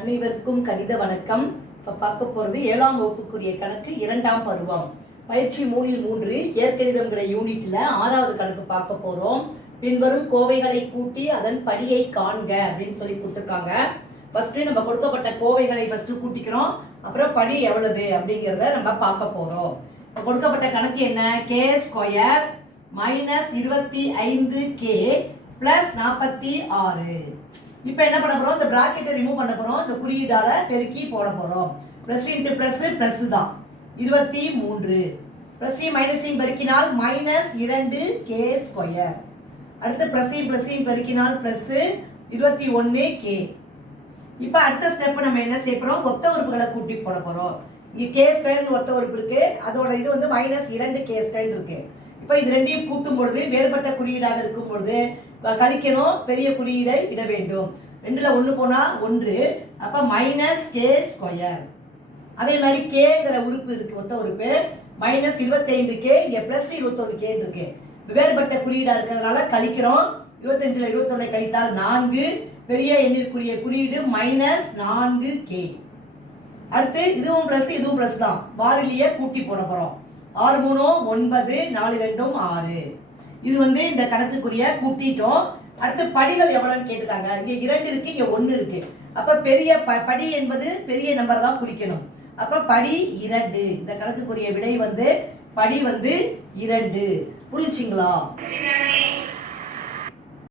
அனைவருக்கும் கணித வணக்கம். இப்போ பார்க்க போகிறது 7ஆம் வகுப்புக்குரிய கணக்கு 2ஆம் பருவம் பயிற்சி 3 இயற்கணிதம்ங்கிற யூனிட்டில் 6வது கணக்கு பார்க்க போகிறோம். பின்வரும் கோவைகளை கூட்டி அதன் படியை காண்க அப்படின்னு சொல்லி கொடுத்துருக்காங்க. ஃபஸ்ட்டு நம்ம கொடுக்கப்பட்ட கோவைகளை ஃபஸ்ட்டு கூட்டிக்கிறோம், அப்புறம் படி எவ்வளவு அப்படிங்கிறத நம்ம பார்க்க போகிறோம். இப்போ கொடுக்கப்பட்ட கணக்கு என்ன? K square minus 25k plus 46. இப்போ என்ன பண்ண போகிறோம்? இந்த ப்ராக்கெட்டை ரிமூவ் பண்ண போகிறோம். இந்த குறியீடால பெருக்கி போட போகிறோம். ப்ளஸ் இன்ட்டு ப்ளஸ் ப்ளஸ் தான் 23. ப்ளஸ்ஸையும் மைனஸையும் பெருக்கினால் மைனஸ் 2k ஸ்கொயர். அடுத்து ப்ளஸ்ஸையும் பெருக்கினால் ப்ளஸ் 21k. இப்போ அடுத்த ஸ்டெப் நம்ம என்ன செய்ய போகிறோம்? ஒத்த உறுப்புகளை கூட்டி போட போகிறோம். இங்கே கே ஸ்கொயர்னு ஒத்த உறுப்பு இருக்கு, அதோட இது வந்து மைனஸ் 2k ஸ்கொயர் இருக்கு. இப்போ இது ரெண்டையும் கூட்டும் பொழுது வேறுபட்ட குறியீடாக இருக்கும் பொழுது கழிக்கணும், பெரிய குறியீடை இட வேண்டும். 2ல் 1 போனால் 1, அப்போ மைனஸ் கே ஸ்கொயர். அதே மாதிரி கேங்கிற உறுப்பு இருக்கு, ஒத்த உறுப்பு மைனஸ் 25k, இங்கே ப்ளஸ் 21k இருக்கு. வேறுபட்ட குறியீடாக இருக்கிறதுனால கழிக்கிறோம். 25ல் 21 கழித்தால் 4, பெரிய எண்ணிற்குரிய குறியீடு மைனஸ் 4k. அடுத்து இதுவும் ப்ளஸ் தான், வாரிலேயே கூட்டி போட போகிறோம். 6 3 9, 4 2 6. இது வந்து இந்த கணக்குக்குரிய கூட்டிட்டோம். அடுத்து படிகள் எவ்வளோன்னு கேட்டுருக்காங்க. இங்கே 2 இருக்கு, இங்கே 1 இருக்கு. அப்போ பெரிய படி என்பது பெரிய நம்பரை தான் குறிக்கணும். அப்போ படி 2. இந்த கணக்குக்குரிய விடை வந்து படி வந்து 2. புரிஞ்சுங்களா?